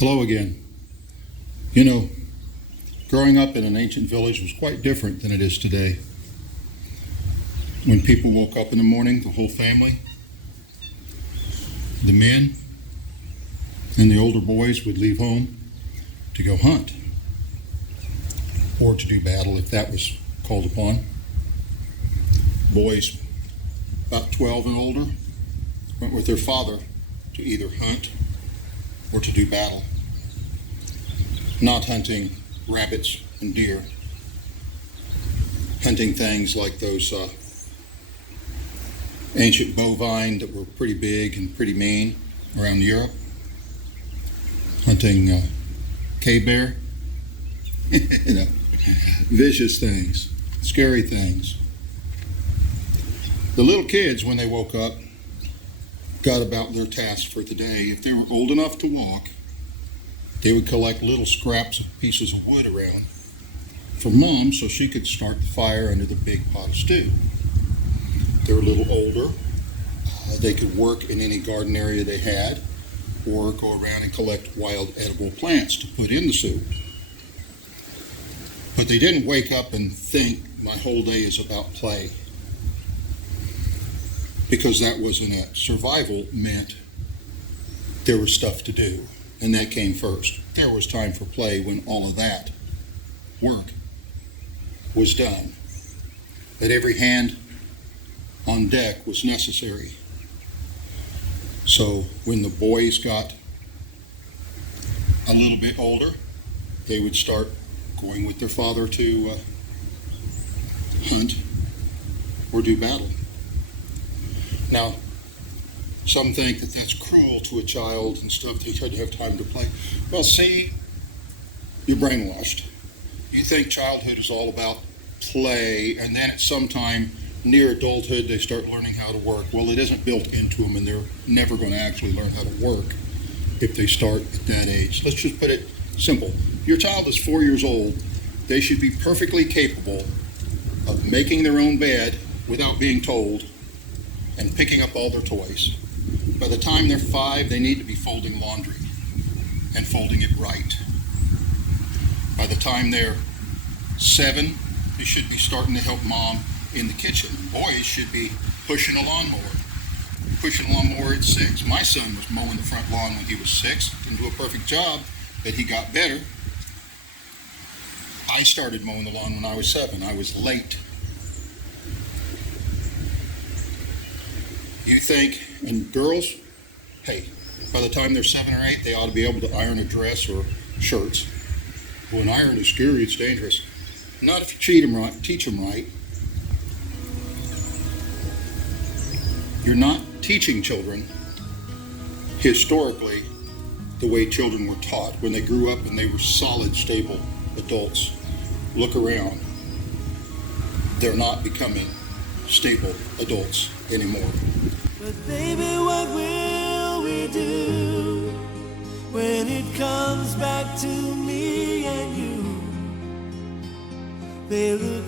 Hello again. You know, growing up in an ancient village was quite different than it is today. When people woke up in the morning, the whole family, the men and the older boys would leave home to go hunt or to do battle if that was called upon. Boys about 12 and older went with their father to either hunt or to do battle. Not hunting rabbits and deer, hunting things like those ancient bovine that were pretty big and pretty mean around Europe, hunting cave bear, vicious things, scary things. The little kids, when they woke up, got about their task for the day. If they were old enough to walk, they would collect little scraps of pieces of wood around for Mom so she could start the fire under the big pot of stew. If they were a little older, they could work in any garden area they had or go around and collect wild edible plants to put in the soup. But they didn't wake up and think, my whole day is about play, because that wasn't it. Survival meant there was stuff to do. And that came first. There was time for play when all of that work was done. That every hand on deck was necessary. So when the boys got a little bit older, they would start going with their father to hunt or do battle. Now, some think that that's cruel to a child and stuff. They try to have time to play. Well, see, you're brainwashed. You think childhood is all about play, and then at some time near adulthood they start learning how to work. Well, it isn't built into them, and they're never going to actually learn how to work if they start at that age. Let's just put it simple. Your child is 4 years old. They should be perfectly capable of making their own bed without being told and picking up all their toys. By the time they're 5, they need to be folding laundry and folding it right. By the time they're 7, they should be starting to help Mom in the kitchen. Boys should be pushing a lawnmower at 6. My son was mowing the front lawn when he was 6. Didn't do a perfect job, but he got better. I started mowing the lawn when I was 7. I was late. You think, and girls, hey, by the time they're 7 or 8, they ought to be able to iron a dress or shirts. Well, an iron is scary, it's dangerous. Not if you teach them right. You're not teaching children historically the way children were taught when they grew up and they were solid, stable adults. Look around. They're not becoming stable adults anymore. But baby, what will we do when it comes back to me and you? They look